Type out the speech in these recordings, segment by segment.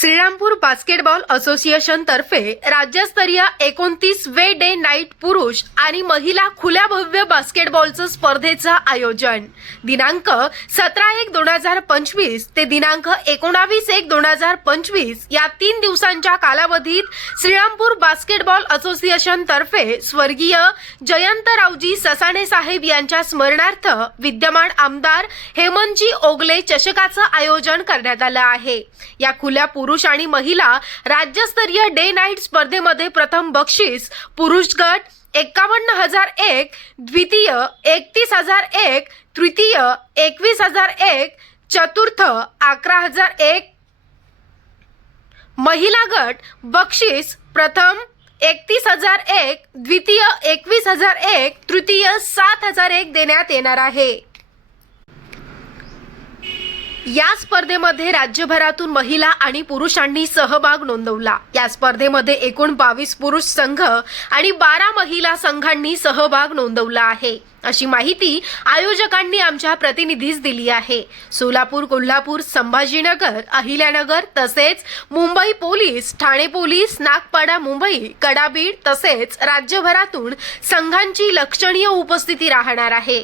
Shrirampur basketball association तर्फे राज्यस्तरीय एकोणतीस वे डे नाईट पुरुष आणि महिला खुल्या भव्य बास्केटबॉलचं स्पर्धेचं आयोजन. दिनांक सतरा एक दोन हजार पंचवीस ते दिनांक एकोणावीस एक दोन हजार पंचवीस या तीन दिवसांच्या कालावधीत श्रीरामपूर बास्केटबॉल असोसिएशन तर्फे स्वर्गीय जयंतरावजी ससाणे साहेब यांच्या स्मरणार्थ विद्यमान आमदार हेमंतजी ओगले चषकाचं आयोजन करण्यात आलं आहे. या खुल्या पुरुष पुरुष आणि महिला राज्यस्तरीय डे नाईट स्पर्धेमध्ये प्रथम बक्षीस पुरुष गट एकावन्न हजार एक द्वितीय एकतीस हजार एक तृतीय एकवीस हजार एक चतुर्थ अकरा हजार एक. महिला गट बक्षीस प्रथम एकतीस हजार एक द्वितीय एकवीस हजार एक तृतीय सात हजार एक देण्यात येणार आहे. या स्पर्धेमध्ये राज्यभरातून महिला आणि पुरुषांनी सहभाग नोंदवला. या स्पर्धेमध्ये एकूण बावीस पुरुष संघ आणि बारा महिला संघांनी सहभाग नोंदवला आहे. अशी माहिती आयोजकांनी आमच्या प्रतिनिधीस दिली आहे. सोलापूर कोल्हापूर संभाजीनगर अहिल्यानगर तसेच मुंबई पोलीस ठाणे पोलीस नागपाडा मुंबई कडाबीड तसेच राज्यभरातून संघांची लक्षणीय उपस्थिती राहणार आहे.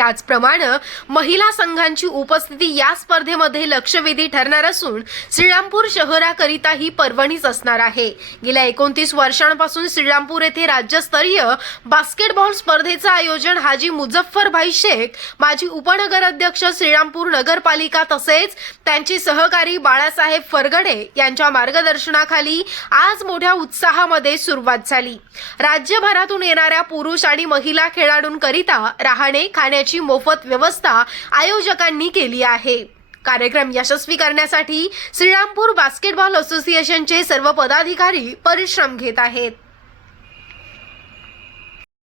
त्याचप्रमाणे महिला संघांची उपस्थिती या स्पर्धेमध्ये लक्षवेधी ठरणार असून श्रीरामपूर शहराकरिता ही पर्वणीच असणार आहे. गेल्या एकोणतीस वर्षांपासून श्रीरामपूर येथे राज्यस्तरीय बास्केटबॉल स्पर्धेचं आयोजन हाजी मुझफ्फरभाई शेख माजी उपनगर अध्यक्ष श्रीरामपूर नगरपालिका तसेच त्यांचे सहकारी बाळासाहेब फरगडे यांच्या मार्गदर्शनाखाली आज मोठ्या उत्साहामध्ये सुरुवात झाली. राज्यभरातून येणाऱ्या पुरुष आणि महिला खेळाडूंकरिता राहणे खाण्याची मोफत व्यवस्था आयोजकांनी केली आहे. कार्यक्रम यशस्वी करण्यासाठी श्रीरामपूर बास्केटबॉल असोसिएशनचे सर्व पदाधिकारी परिश्रम घेत आहेत.